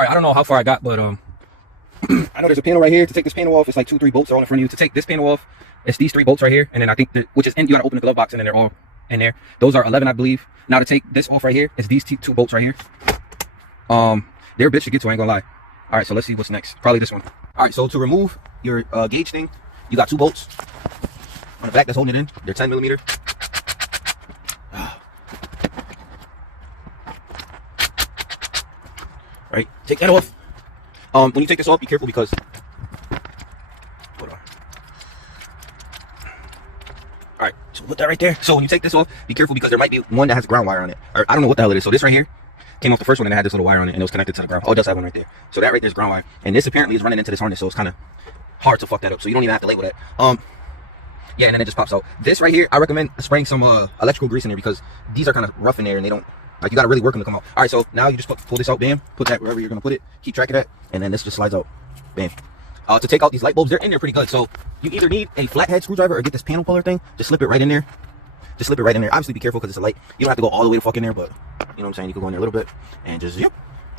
All right, I don't know how far I got, but I know there's a panel right here. To take this panel off, it's like 2-3 bolts all in front of you. To take this panel off, it's these 3 bolts right here, and then I think that, which is in, you gotta open the glove box, and then they're all in there. Those are 11, I believe. Now to take this off right here, it's these 2 bolts right here. They're a bitch to get to, I ain't gonna lie. All right, so let's see what's next. Probably this one. All right, so to remove your gauge thing, you got 2 bolts on the back that's holding it in. They're 10 millimeter. Right, take that off. When you take this off, be careful because hold on. All right, so put that right there. So when you take this off, be careful because there might be one that has ground wire on it, or I don't know what the hell it is. So this right here came off the first one and it had this little wire on it, and it was connected to the ground. Oh, it does have one right there. So that right there is ground wire, and this apparently is running into this harness, so it's kind of hard to fuck that up. So you don't even have to label that. Yeah, and then it just pops out. This right here, I recommend spraying some electrical grease in there because these are kind of rough in there and they don't. Like, you gotta really work them to come out. All right, so now you just pull this out, bam. Put that wherever you're gonna put it. Keep track of that, and then this just slides out, bam. To take out these light bulbs, they're in there pretty good. So you either need a flathead screwdriver or get this panel puller thing. Just slip it right in there. Just slip it right in there. Obviously, be careful because it's a light. You don't have to go all the way to fuck in there, but you know what I'm saying. You can go in there a little bit and just yep.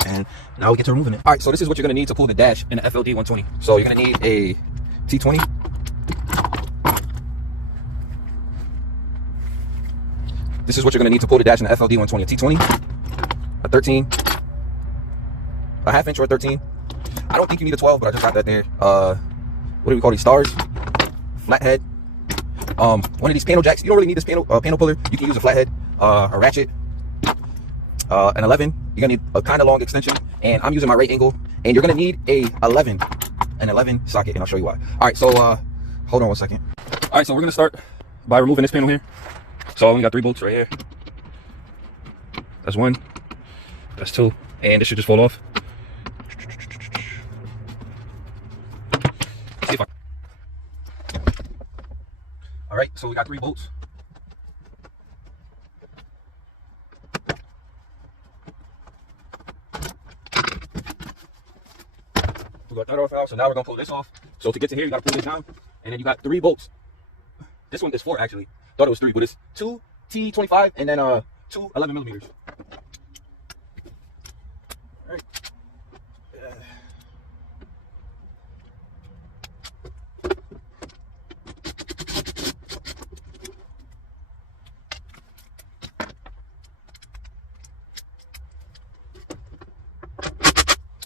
And now we get to removing it. All right, so this is what you're gonna need to pull the dash in the FLD 120. So you're gonna need a T20. This is what you're going to need to pull the dash in the FLD 120. A T20, a 13, a half inch or a 13. I don't think you need a 12, but I just got that there. What do we call these stars? Flathead. One of these panel jacks. You don't really need this panel puller. You can use a flathead, a ratchet, an 11. You're going to need a kind of long extension, and I'm using my right angle. And you're going to need an 11 socket, and I'll show you why. All right, so hold on 1 second. All right, so we're going to start by removing this panel here. So I only got 3 bolts right here. That's 1. That's 2. And this should just fall off. Let's see if all right, so we got 3 bolts. We got that off now, so now we're gonna pull this off. So to get to here, you gotta pull this down, and then you got 3 bolts. This one is 4 actually. Thought it was 3, but it's 2 T25 and then 2 11 millimeters. All right.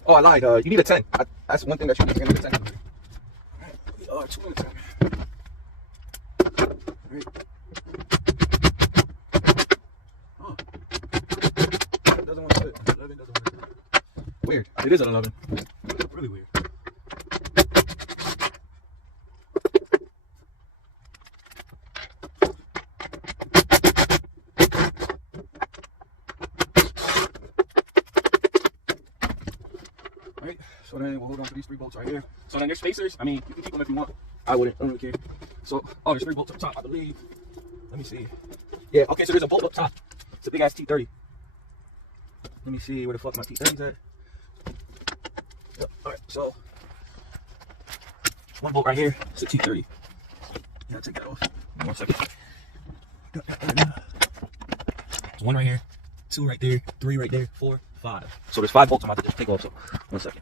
Oh, I lied. You need a 10. That's one thing that you need. You're gonna need a 10. All right. 2 and a 10. Weird. It is an 11. Really weird. Alright, so then we'll hold on to these 3 bolts right here. So then there's spacers. I mean, you can keep them if you want. I wouldn't. I don't really care. So, oh, there's 3 bolts up top, I believe. Let me see. Yeah, okay, so there's a bolt up top. It's a big ass T30. Let me see where the fuck my T30's at. Yep. Alright, so 1 bolt right here. It's a T30. Yeah, take that off. 1 second. There's 1 right here, 2 right there, 3 right there, 4, 5. So there's 5 bolts I'm about to just take off. So 1 second.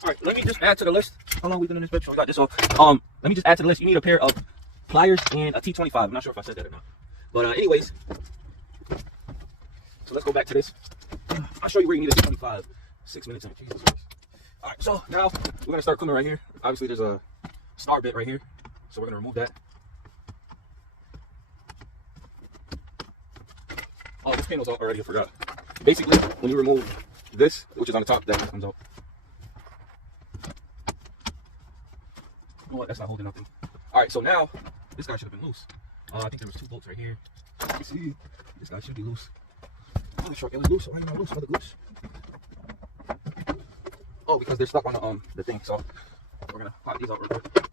Alright, let me just add to the list. How long we been in this bitch? So we got this. So let me just add to the list. You need a pair of pliers and a T25. I'm not sure if I said that or not. But anyways, so let's go back to this. I'll show you where you need a T25. 6 minutes in. Jesus Christ. Alright, so now we're gonna start cooking right here. Obviously there's a star bit right here. So we're gonna remove that. Oh, this panel's already, I forgot. Basically, when you remove this, which is on the top, that comes out. You know what? That's not holding nothing. All right, so now this guy should have been loose. I think there was 2 bolts right here. You see, this guy should be loose. Oh, sure, it was loose. Why not loose? For the goose? Oh, because they're stuck on the thing. So we're gonna pop these out real quick.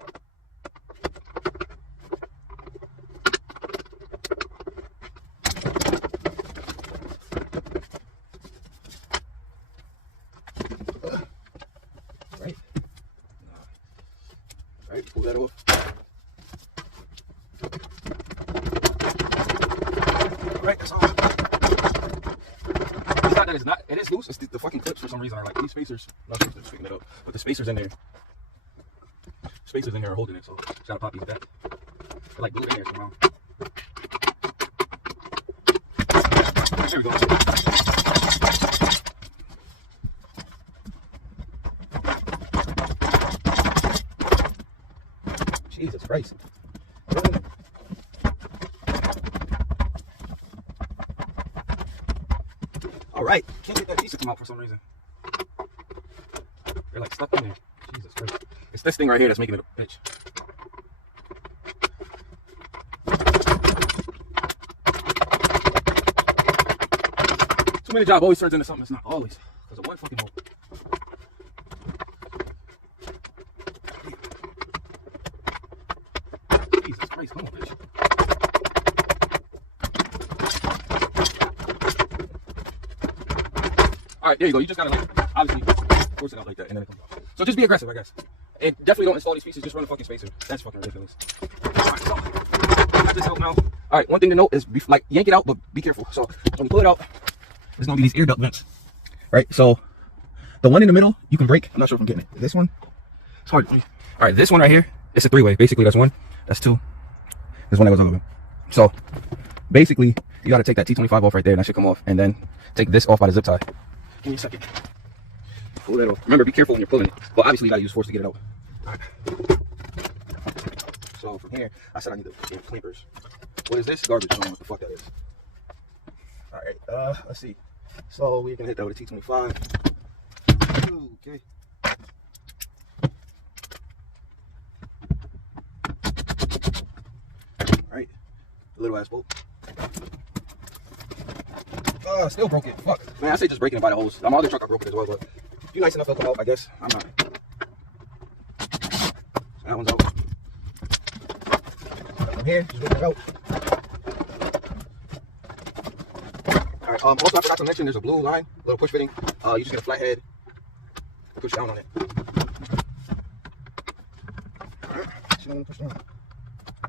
Right. Right. Pull that off. Right. That's all. It's not that it's not. It is loose. It's the fucking clips for some reason are like these spacers. Not they're just picking it up, but the spacers in there. Spacers in there are holding it. So just gotta pop these back. They're like glued in there somehow. There we go. Jesus Christ. Alright, can't get that piece to come out for some reason. They're like stuck in there. Jesus Christ. It's this thing right here that's making it a bitch. Too many job always turns into something. It's not always. Because of one fucking hole. Jesus Christ, come on, bitch. Alright, there you go. You just gotta like obviously force it out like that and then it comes off. So just be aggressive, I guess. And definitely don't install these pieces, just run a fucking spacer. That's fucking ridiculous. Alright, so got this out now. Alright, one thing to note is like yank it out, but be careful. So when you pull it out, there's gonna be these air duct vents. Right? So the one in the middle, you can break. I'm not sure if I'm getting it. This one, it's hard. Alright, this one right here, it's a 3-way. Basically, that's 1, that's 2. There's one that goes all over. So basically, you gotta take that T25 off right there, and that should come off, and then take this off by the zip tie. Give me a second. Pull that off. Remember, be careful when you're pulling it. But obviously, you gotta use force to get it out. Alright. So from here, I said I need the clampers. What is this? Garbage. I don't know what the fuck that is. Alright, let's see. So we can hit that with a T25. Okay. Alright. Little ass bolt. Still broke it. Fuck. Man, I say just breaking it by the hose. My other truck I broke it as well, but if you're nice enough to come out, I guess. I'm not. So that one's out. From here, just get it out. Alright, also I forgot to mention there's a blue line, little push fitting. You just get a flat head, push down on it. Alright, push down.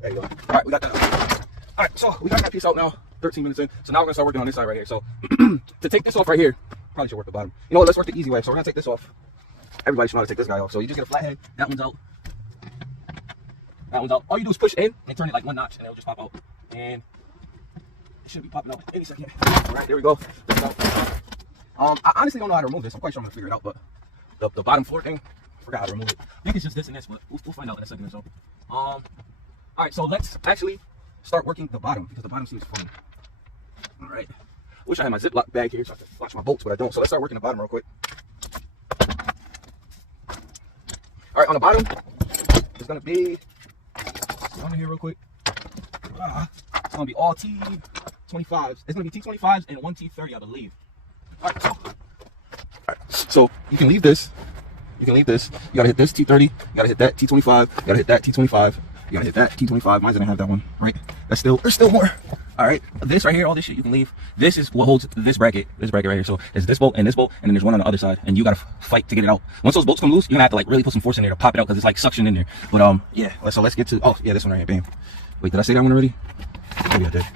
There you go. Alright, we got that. Alright, so we got that piece out now. 13 minutes in. So now we're gonna start working on this side right here. So to take this off right here, probably should work the bottom. You know what, let's work the easy way. So we're gonna take this off. Everybody should know how to take this guy off. So you just get a flat head, that one's out. That one's out. All you do is push in and turn it like 1 notch and it'll just pop out. And it should be popping out any second. Alright, there we go. This is out. I honestly don't know how to remove this. I'm quite sure I'm gonna figure it out, but the bottom floor thing, I forgot how to remove it. I think it's just this and this, but we'll find out in a second or so. Alright, so let's actually start working the bottom because the bottom seems fun. All right. Wish I had my Ziploc bag here so I could watch my bolts, but I don't. So let's start working the bottom real quick. All right, on the bottom, it's gonna be under here real quick. It's gonna be all T25s. It's gonna be T25s and 1 T30, I believe. All right. So you can leave this. You can leave this. You gotta hit this T30. You gotta hit that T25. You gotta hit that T25. You gotta hit that T25. Mine's gonna have that one, right? There's still more. All right, this right here, all this shit you can leave. This is what holds this bracket right here. So it's this bolt, and then there's one on the other side, and you gotta fight to get it out. Once those bolts come loose, you're gonna have to like really put some force in there to pop it out because it's like suction in there. But yeah. So let's get to this one right here. Bam. Wait, did I say that one already? Maybe I did.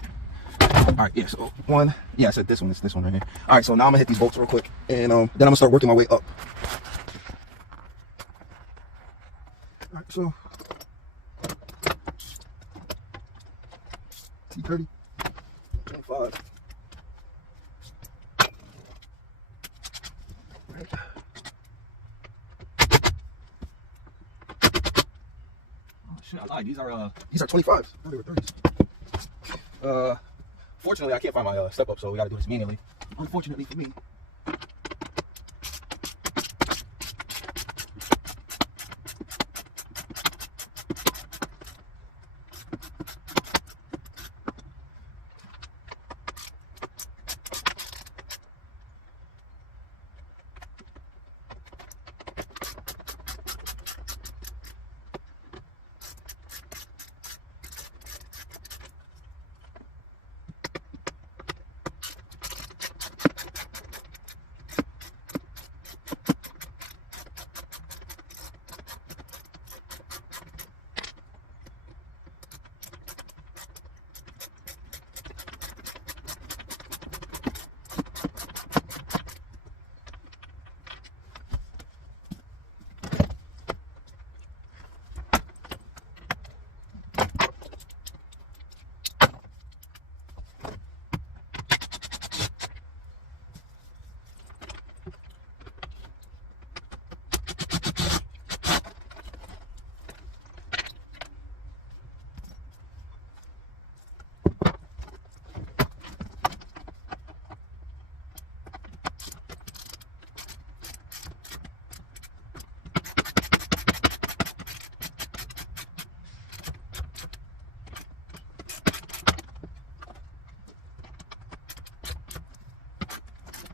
All right, yeah. So one, yeah, I said this one. It's this one right here. All right, so now I'm gonna hit these bolts real quick, and then I'm gonna start working my way up. All right, so T30. 25. Right. Oh shit, I lied. These are 25s. I thought they were 30s. Fortunately, I can't find my step up, so we got to do this manually. Unfortunately for me.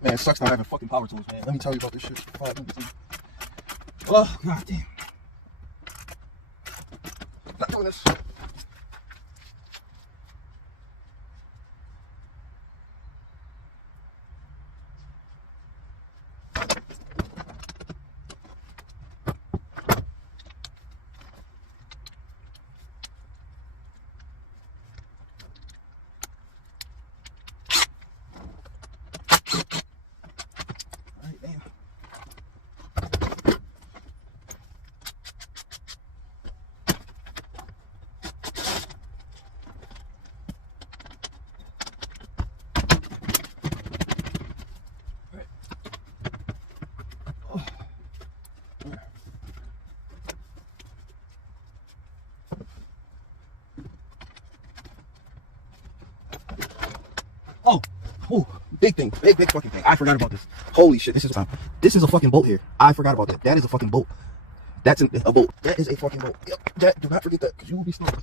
Man, it sucks not having fucking power tools, man. Let me tell you about this shit. Oh, god damn. Not doing this. Alright, damn. Oh, big thing, big fucking thing. I forgot about this. Holy shit, this is a fucking bolt here. I forgot about that. That is a fucking bolt. That's a bolt. That is a fucking bolt. Yep, Jack, do not forget that, because you will be stuck.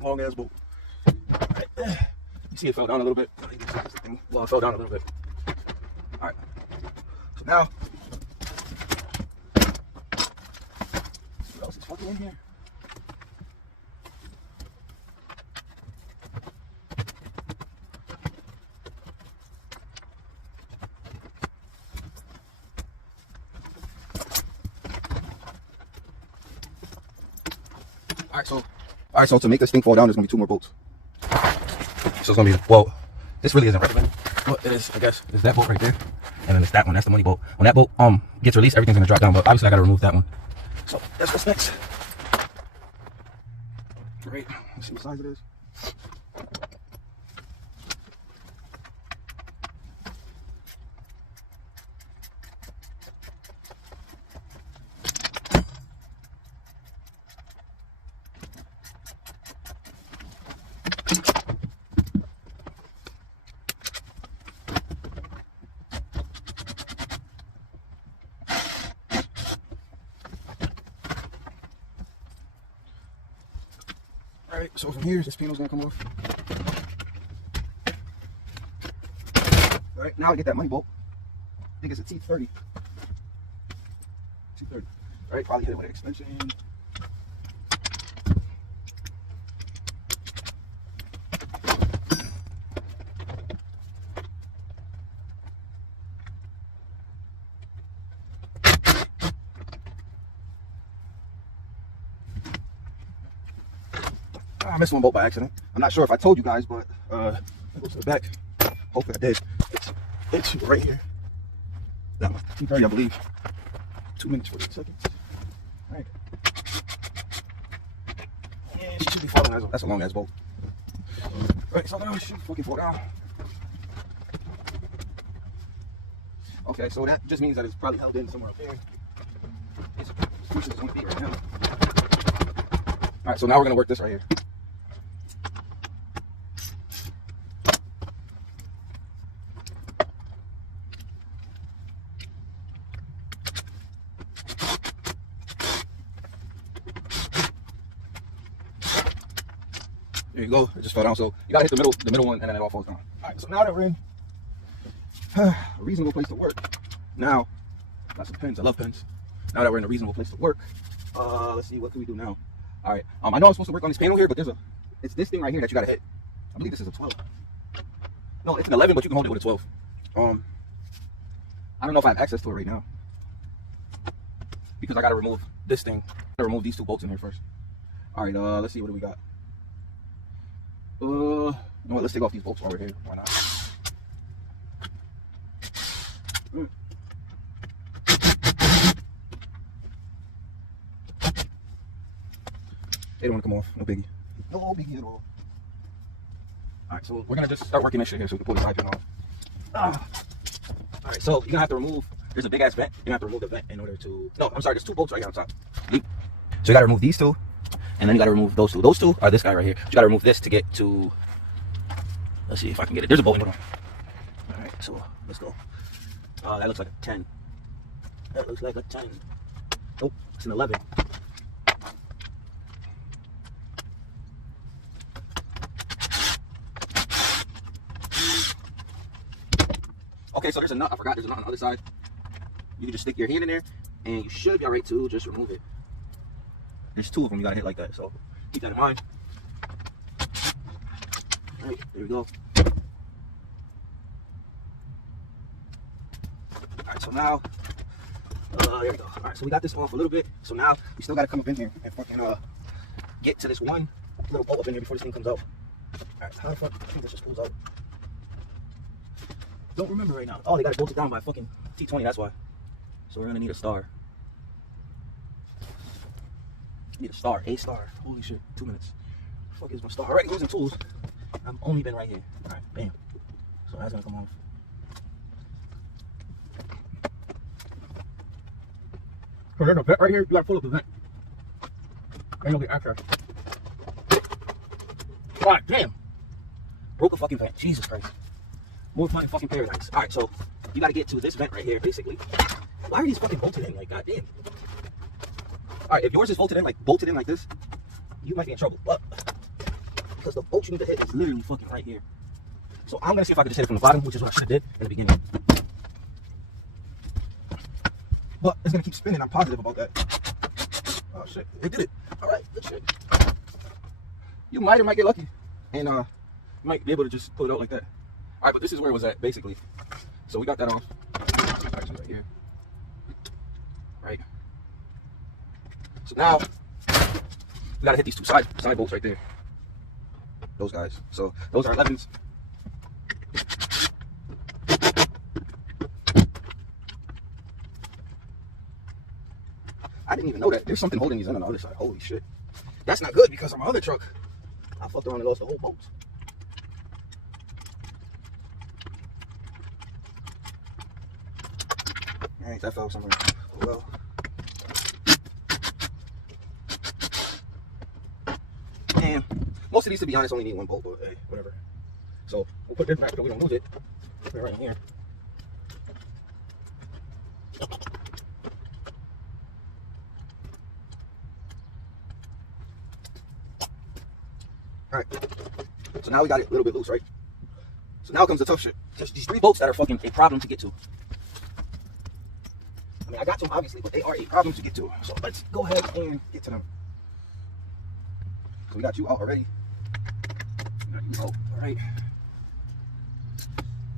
Long ass bolt. Alright. You see it fell down a little bit. Well, it fell down a little bit. Alright. So now, what else is fucking in here? Alright, so to make this thing fall down, there's gonna be 2 more bolts. So it's gonna be, well, this really isn't recommended. What it is, I guess, is that bolt right there. And then it's that one, that's the money bolt. When that bolt gets released, everything's gonna drop down, but obviously I gotta remove that one. So that's what's next. Alright, let's see what size it is. Alright, so from here, this panel's gonna come off. Alright, now I get that money bolt. I think it's a T30. T30. Alright, probably hit it with an extension. I missed one bolt by accident. I'm not sure if I told you guys, but it goes to the back. Hopefully I did. It's right here. That one. 2:30, I believe. 2 minutes 48 seconds. All right. Yeah, she should be falling. That's a long ass bolt. Right, so now she should fucking fall down. Okay, so that just means that it's probably held in somewhere up there. It's on the feet right now. All right, so now we're gonna work this right here. There you go. It just fell down. So you gotta hit the middle one, and then it all falls down. All right. So now that we're in a reasonable place to work, now got some pens. I love pens. Now that we're in a reasonable place to work, let's see, what can we do now? All right. I know I'm supposed to work on this panel here, but it's this thing right here that you gotta hit. I believe this is a 12. No, it's an 11, but you can hold it with a 12. I don't know if I have access to it right now because I gotta remove this thing. I gotta remove these two bolts in here first. All right. Let's see, what do we got? You know what? Let's take off these bolts while we're here. Why not? They don't want to come off. No biggie. No biggie at all. Alright, so we're gonna just start working this shit here so we can pull the side pin off. Alright, so you're gonna have to remove, there's a big ass vent. You're gonna have to remove the vent in order to, no, I'm sorry, there's two bolts right here on top. So you gotta remove these two. And then you gotta remove those two. Those two are this guy right here. You gotta remove this to get to, let's see if I can get it. There's a bolt in there. Alright, so let's go. Oh, that looks like a 10. That looks like a 10. Nope, it's an 11. Okay, so there's a nut. I forgot there's a nut on the other side. You can just stick your hand in there and you should be alright to just remove it. There's two of them you gotta hit like that, so keep that in mind. Alright, there we go. Alright, so now, there we go. Alright, so we got this off a little bit. So now we still gotta come up in here and fucking get to this one little bolt up in here before this thing comes out. Alright, how the fuck? I think this just pulls out. Don't remember right now. Oh, they got it bolted down by fucking T20, that's why. So we're gonna need a star. Need a star. Holy shit, 2 minutes. The fuck is my star? Alright, losing tools. I've only been right here. Alright, bam. So that's gonna come off. So there's a vent right here. You gotta pull up the vent. Ain't no get access. God damn. Broke a fucking vent. Jesus Christ. More fun fucking paradise. Alright, so you gotta get to this vent right here, basically. Why are these fucking bolted in? Like, goddamn. Alright, if yours is bolted in like this, you might be in trouble. But because the bolt you need to hit is literally fucking right here. So I'm gonna see if I can just hit it from the bottom, which is what I should have did in the beginning. But it's gonna keep spinning. I'm positive about that. Oh shit, they did it. Alright, good shit. You might or might get lucky, and you might be able to just pull it out like that. Alright, but this is where it was at, basically. So we got that off. Actually, right here. Right. So now, we gotta hit these two side bolts right there. Those guys. So those are 11s. I didn't even know that. There's something holding these in on the other side. Holy shit. That's not good because on my other truck, I fucked around and lost the whole bolt. Alright, that fell somewhere. Oh well. And most of these, to be honest, only need one bolt, but hey, whatever. So we'll put this back so we don't lose it. Put it right in here. Alright. So now we got it a little bit loose, right? So now comes the tough shit. Just these three bolts that are fucking a problem to get to. I mean, I got to them obviously, but they are a problem to get to. So let's go ahead and get to them. So we got you out already. All right.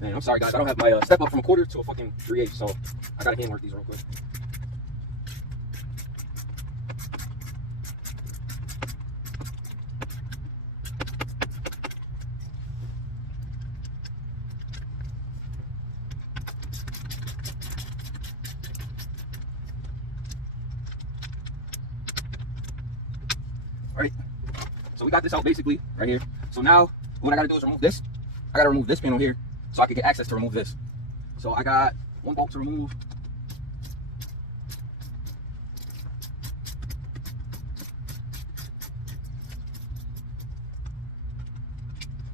Man, I'm sorry guys, I don't have my step up from a quarter to a fucking 3/8, so I gotta hand work these real quick. right? So we got this out basically right here. So now what I gotta do is remove this. I gotta remove this panel here so I can get access to remove this. So I got one bolt to remove.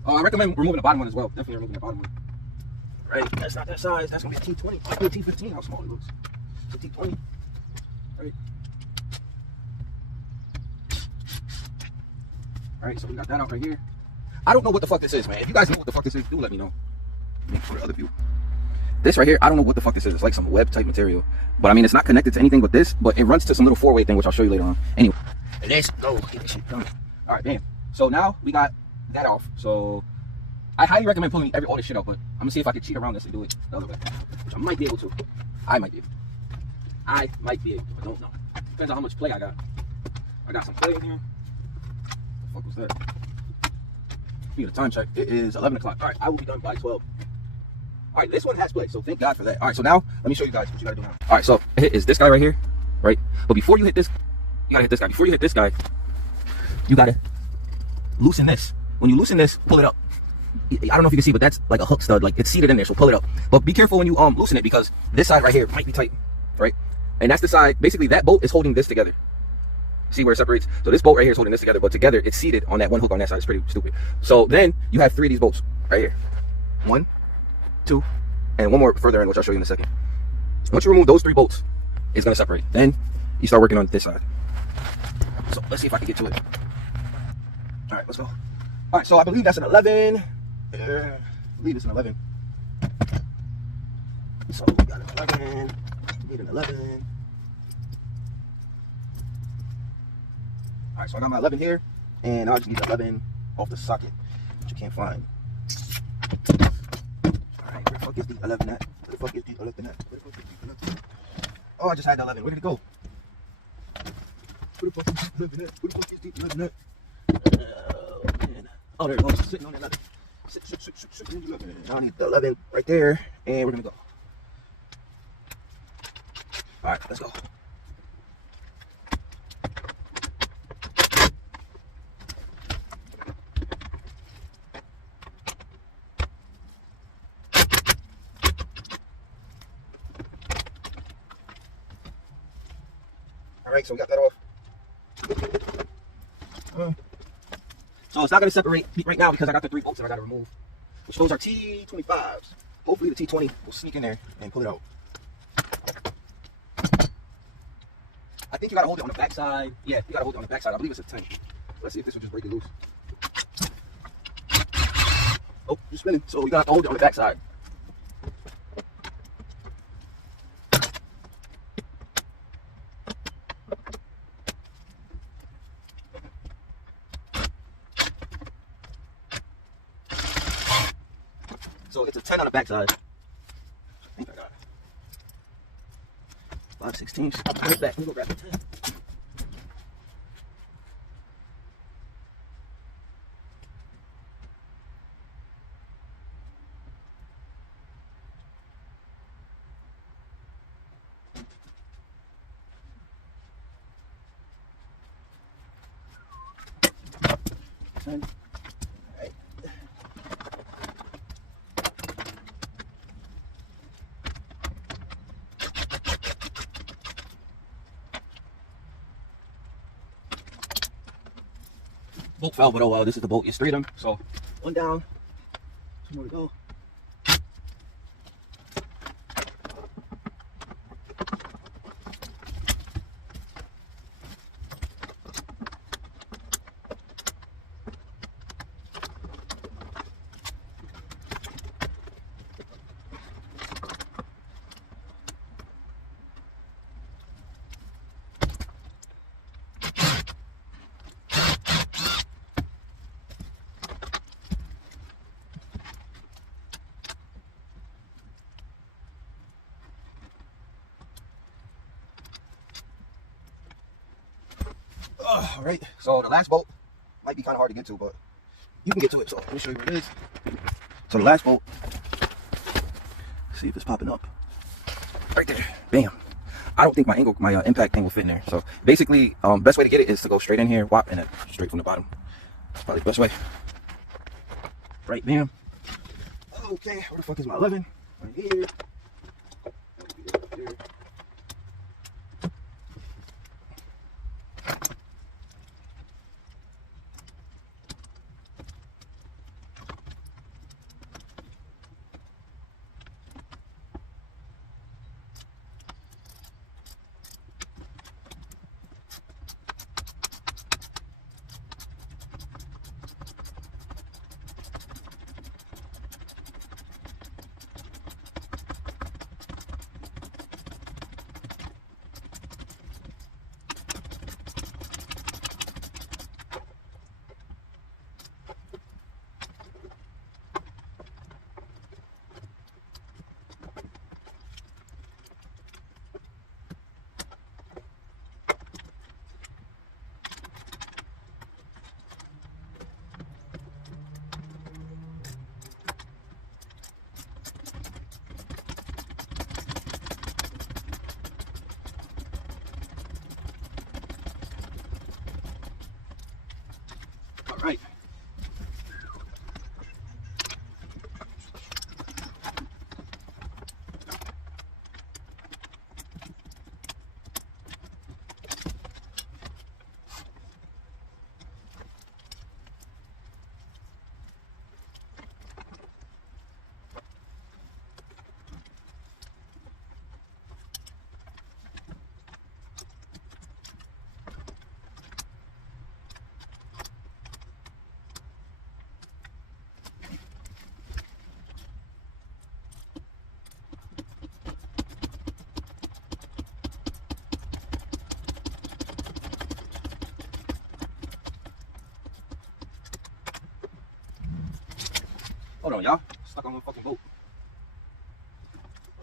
I recommend removing the bottom one as well. Definitely removing the bottom one. Right, that's not that size. That's gonna be a T20. It's a T15. How small it looks. It's a T20. Right. Alright, so we got that out right here. I don't know what the fuck this is, man. If you guys know what the fuck this is, do let me know. For the other view. This right here, I don't know what the fuck this is. It's like some web type material. But I mean, it's not connected to anything but this, but it runs to some little four-way thing, which I'll show you later on. Anyway, let's go. Get this shit done. Alright, bam. So now we got that off. So I highly recommend pulling all this shit out, but I'm gonna see if I can cheat around this and do it the other way. Which I might be able to. I might be able. I might be able, but don't know. Depends on how much play I got. I got some play in here. What the fuck was that? Give me the time check. It is 11 o'clock. Alright, I will be done by 12. Alright, this one has play, so thank God for that. Alright, so now let me show you guys what you gotta do now. Alright, so it is this guy right here, right? But before you hit this, you gotta hit this guy. Before you hit this guy, you gotta loosen this. When you loosen this, pull it up. I don't know if you can see, but that's like a hook stud, like it's seated in there, so pull it up. But be careful when you loosen it, because this side right here might be tight, right? And that's the side, basically that bolt is holding this together. See where it separates? So this bolt right here is holding this together, but together it's seated on that one hook on that side. It's pretty stupid. So then you have 3 of these bolts right here. 1, 2, and one more further in, which I'll show you in a second. Once you remove those 3 bolts, it's gonna separate. Then you start working on this side. So let's see if I can get to it. All right, let's go. All right, so I believe that's an 11. I believe it's an 11. So we got an 11. We need an 11. All right, so I got my 11 here, and I just need the 11 off the socket, which you can't find. All right, where the fuck is the 11 at? Where the fuck is the 11 at? Where the fuck is the 11 at? Oh, I just had the 11. Where did it go? Where the fuck is the 11 at? Where the fuck is the 11 at? Oh, man. Oh, there it goes. Sitting on the 11. Sit on the 11. Now I need the 11 right there, and we're gonna go. All right, let's go. All right, so we got that off. So it's not going to separate right now because I got the 3 bolts that I got to remove. Which those are T25s. Hopefully the T20 will sneak in there and pull it out. I think you got to hold it on the back side. Yeah, you got to hold it on the back side. I believe it's a 10. Let's see if this will just break it loose. Oh, you're spinning. So you got to hold it on the back side. So it's a 10 on the backside. I think I got it. 5/16. I'll put it back. Let me go grab the 10. Bolt fell, but oh well, this is the bolt. You straight them. So 1 down, 2 more to go. All right, so the last bolt might be kind of hard to get to, but you can get to it. So let me show you where it is. So the last bolt, see if it's popping up. Right there, bam. I don't think my angle, my impact thing will fit in there. So basically, best way to get it is to go straight in here, whop, and then straight from the bottom. That's probably the best way. Right, bam. Okay, where the fuck is my 11? Right here. Right. Hold on, y'all. Stuck on one fucking boat.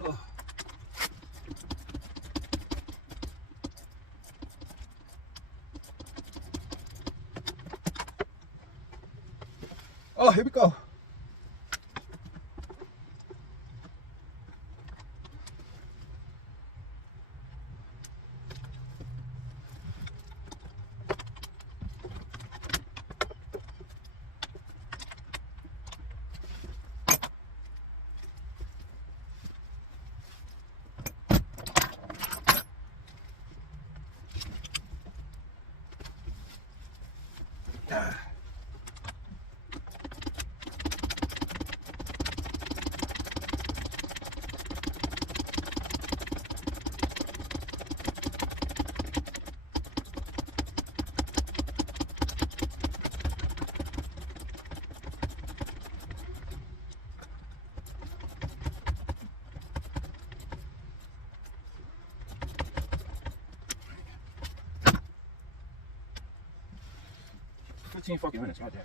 Ugh. Oh, here we go. Fucking minutes, goddamn.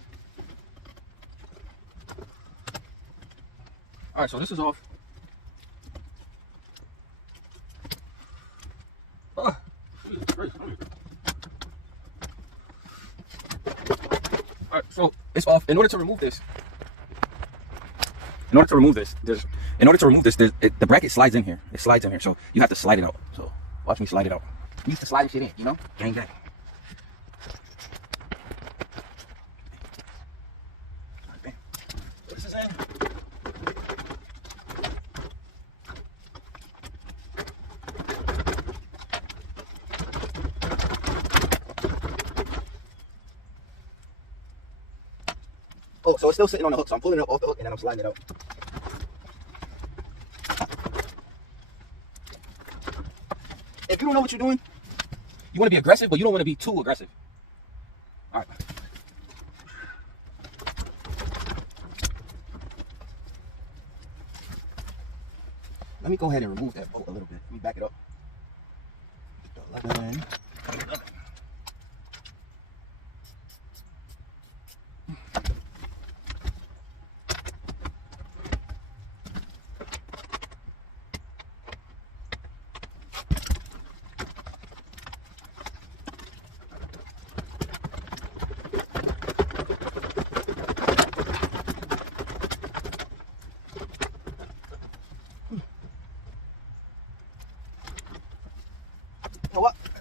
Alright, so this is off. Jesus Christ. Alright, so it's off. In order to remove this, the bracket slides in here. It slides in here, so you have to slide it out. So watch me slide it out. You used to slide shit in, you know? Gang gang. Oh, so it's still sitting on the hook, so I'm pulling it up off the hook and then I'm sliding it out. If you don't know what you're doing, you want to be aggressive, but you don't want to be too aggressive. All right. Let me go ahead and remove that bolt a little bit. Let me back it up. Get the 11.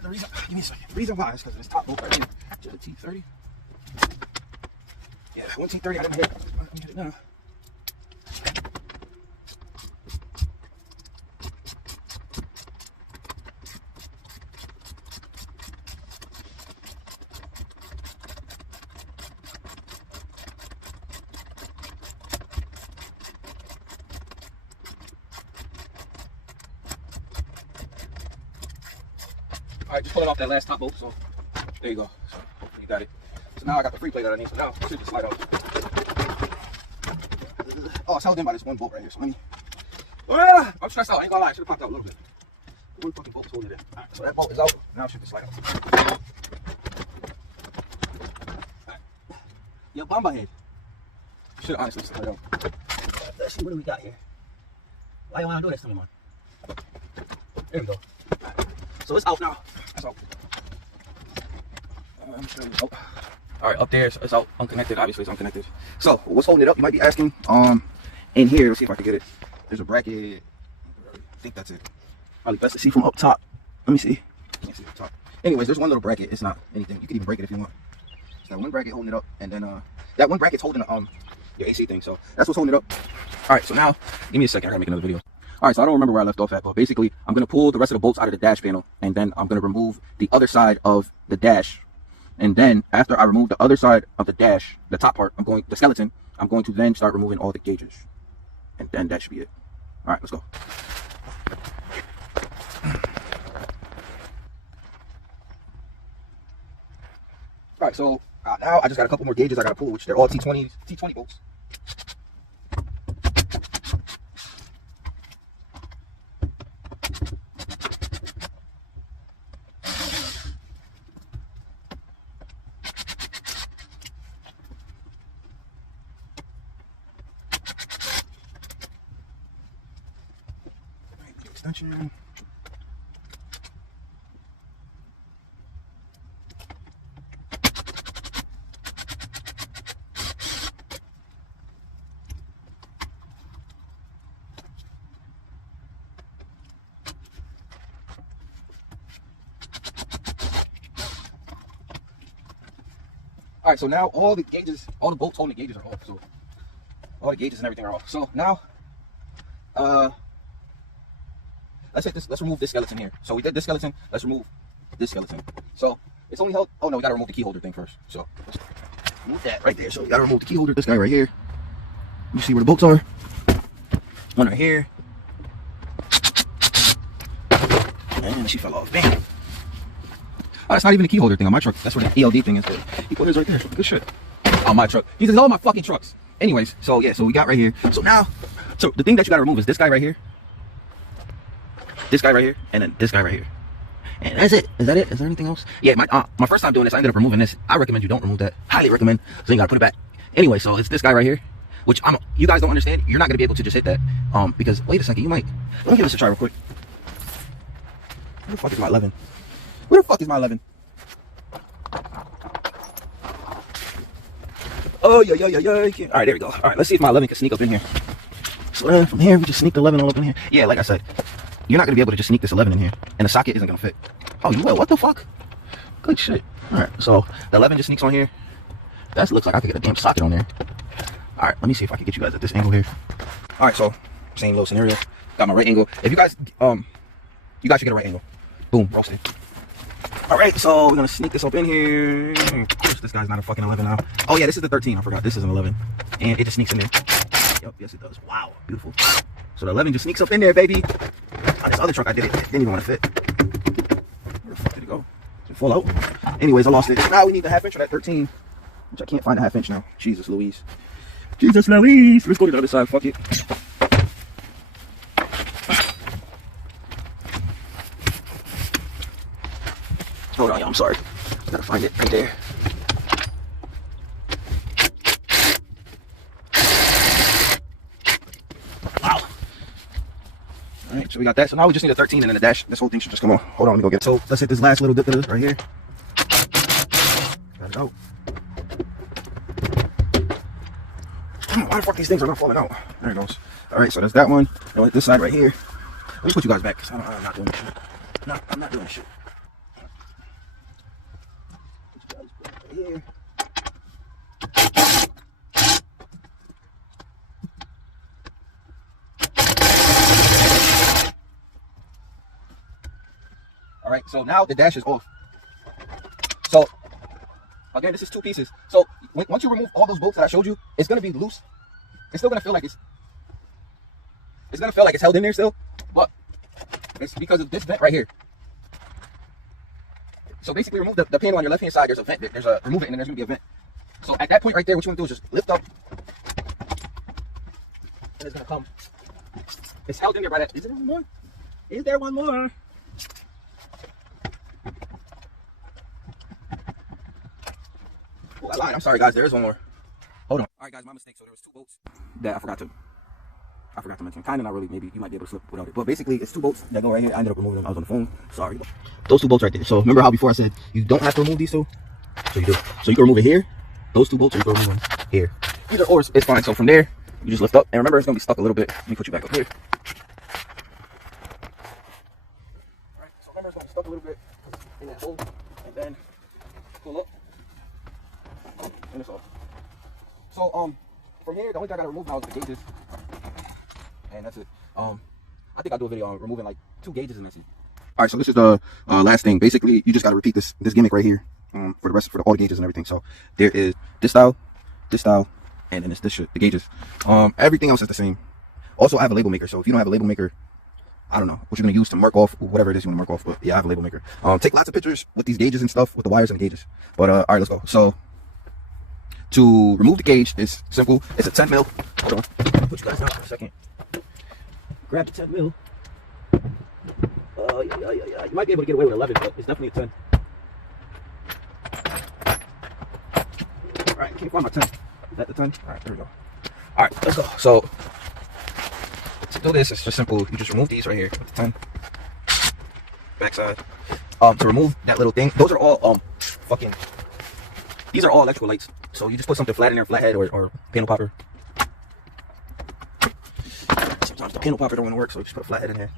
The reason, give me a second. The reason why is because of this top bolt right here. Just a T30. Yeah, one T30 I didn't hit. Let me hit it now. Alright, just pulling off that last top bolt, so there you go. So hopefully you got it. So now I got the free plate underneath, so now it should just slide out. Oh, it's held in by this one bolt right here, so let me... I'm stressed out, I ain't gonna lie, I should have popped out a little bit. One fucking bolt's holding it in. Alright, so that bolt is out, now it should just slide out. Alright. Yo, bomba head. Should honestly slide out. Let's see, what do we got here? Why you wanna do this to me, man? There we go. Right. So it's out now. It's out. I'm sure it's out. Alright, up there, it's out. Unconnected, obviously it's unconnected. So, what's holding it up, you might be asking? In here, let's see if I can get it. There's a bracket. I think that's it. Probably best to see from up top. Let me see. Can't see up top. Anyways, there's one little bracket. It's not anything. You can even break it if you want. It's that one bracket holding it up, and then that one bracket's holding your AC thing. So that's what's holding it up. Alright, so now give me a second. I gotta make another video. Alright, so I don't remember where I left off at, but basically I'm gonna pull the rest of the bolts out of the dash panel, and then I'm gonna remove the other side of the dash. And then after I remove the other side of the dash, the top part, the skeleton, I'm going to then start removing all the gauges. And then that should be it. Alright, let's go. Alright, so now I just got a couple more gauges I gotta pull, which they're all T20 bolts. Extension. All right, so now all the gauges, all the bolts holding the gauges are off. So all the gauges and everything are off. So now, let's remove this skeleton here. So we did this skeleton, let's remove this skeleton. So it's only held, oh no, we gotta remove the key holder thing first. So let's remove that right there. So we gotta remove the key holder, this guy right here. Let me see where the bolts are. One right here. And she fell off, bam. Oh, that's not even the key holder thing on my truck. That's where the ELD thing is. The key holder's right there. Good shit. On my truck. These are all my fucking trucks. Anyways, so yeah, so we got right here. So now, so the thing that you gotta remove is this guy right here. This guy right here, and then this guy right here. And that's it. Is that it? Is there anything else? Yeah, my first time doing this, I ended up removing this. I recommend you don't remove that. Highly recommend. So you gotta put it back. Anyway, so it's this guy right here, which you guys don't understand. You're not gonna be able to just hit that. Because wait a second, you might. Let me give this a try real quick. Where the fuck is my 11? Where the fuck is my 11? Oh, yeah. All right, there we go. All right, let's see if my 11 can sneak up in here. So then from here, we just sneak the 11 all up in here. Yeah, like I said, you're not going to be able to just sneak this 11 in here. And the socket isn't going to fit. Oh, you will? What the fuck? Good shit. All right, so the 11 just sneaks on here. That looks like I could get a damn socket on there. All right, let me see if I can get you guys at this angle here. All right, so same little scenario. Got my right angle. If you guys, you guys should get a right angle. Boom, roasted. All right, so we're gonna sneak this up in here. Of course, this guy's not a fucking 11 now. Oh yeah, this is the 13. I forgot. This is an 11, and it just sneaks in there. Yep, yes it does. Wow, beautiful. So the 11 just sneaks up in there, baby. On this other truck, I did it. Didn't even want to fit. Where the fuck did it go? Did it fall out? Anyways, I lost it. Now we need the 1/2 inch of that 13, which I can't find a 1/2 inch now. Jesus Louise. Jesus Louise. Let's go to the other side. Fuck it. Hold on, y'all, I'm sorry. Gotta find it right there. Wow. Alright, so we got that. So now we just need a 13 and then a dash. This whole thing should just come on. Hold on, let me go get it. So let's hit this last little dip of this right here. Got it out. Why the fuck these things are not falling out? There it goes. Alright, so that's that one. Now hit this side right here. Let me put you guys back, because I'm not doing this shit. No, I'm not doing this shit. here. All right, so now the dash is off. So again, this is 2 pieces. So once you remove all those bolts that I showed you, it's gonna be loose. It's still gonna feel like it's held in there still, but it's because of this vent right here. So basically, remove the panel on your left hand side. There's a vent. Remove it, and then there's gonna be a vent. So at that point right there, what you want to do is just lift up, and it's gonna come. It's held in there by that. Is there one more? Is there one more? Oh, I lied. I'm sorry, guys. There is one more. Hold on. All right, guys, my mistake. So there was 2 bolts that I forgot to mention. Kind of, not really. Maybe you might be able to slip without it. But basically, it's 2 bolts that go right here. I ended up removing them. I was on the phone. Sorry. Those 2 bolts right there. So remember how before I said you don't have to remove these 2? So you do. So you can remove it here. Those 2 bolts, or you can remove them here. Either or is fine. So from there, you just lift up. And remember, it's going to be stuck a little bit. Let me put you back up here. All right. So remember, it's going to be stuck a little bit in that hole. And then pull up. And it's off. So from here, the only thing I gotta remove now is the gauges, and that's it. I think I'll do a video on removing like 2 gauges, and that's it. All right, so this is the last thing. Basically, you just gotta repeat this gimmick right here for all the gauges and everything. So there is this style, and then it's this shit, the gauges. Everything else is the same. Also, I have a label maker. So if you don't have a label maker, I don't know what you're gonna use to mark off whatever it is you want to mark off. But yeah, I have a label maker. Take lots of pictures with these gauges and stuff, with the wires and the gauges. But all right, let's go. So to remove the gauge is simple. It's a 10 mil. Hold on. I'll put you guys out for a second. Grab the 10 mil. Yeah. You might be able to get away with 11, but it's definitely a 10. All right, can't find my 10. Is that the 10? All right, there we go. All right, let's go. So to do this, it's just simple. You just remove these right here with the 10. Backside. To remove that little thing, those are all these are all electrical lights. So you just put something flat in there, flathead or panel popper. Sometimes the panel popper don't want to work, so you just put a flathead in there.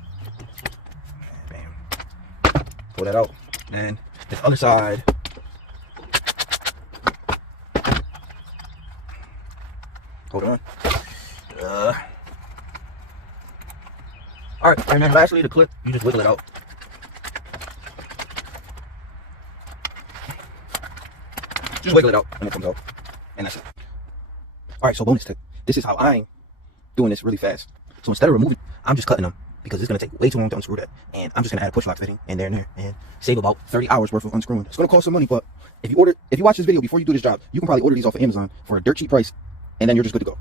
Bam. Pull that out. And this other side. Hold on. Alright, and then lastly the clip, you just wiggle it out. Just wiggle it out and it comes out. And that's it. Alright, so bonus tip. This is how I'm doing this really fast. So instead of removing, I'm just cutting them because it's going to take way too long to unscrew that. And I'm just going to add a push lock fitting and there and save about 30 hours worth of unscrewing. It's going to cost some money, but if you watch this video before you do this job, you can probably order these off of Amazon for a dirt cheap price, and then you're just good to go.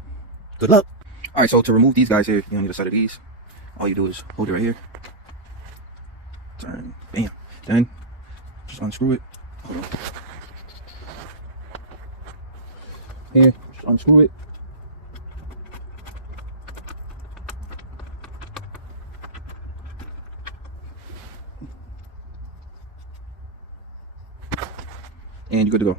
Good luck. Alright, so to remove these guys here, you don't need a set of these. All you do is hold it right here. Turn. Bam. Then just unscrew it. Hold on. Here, just unscrew it. And you're good to go.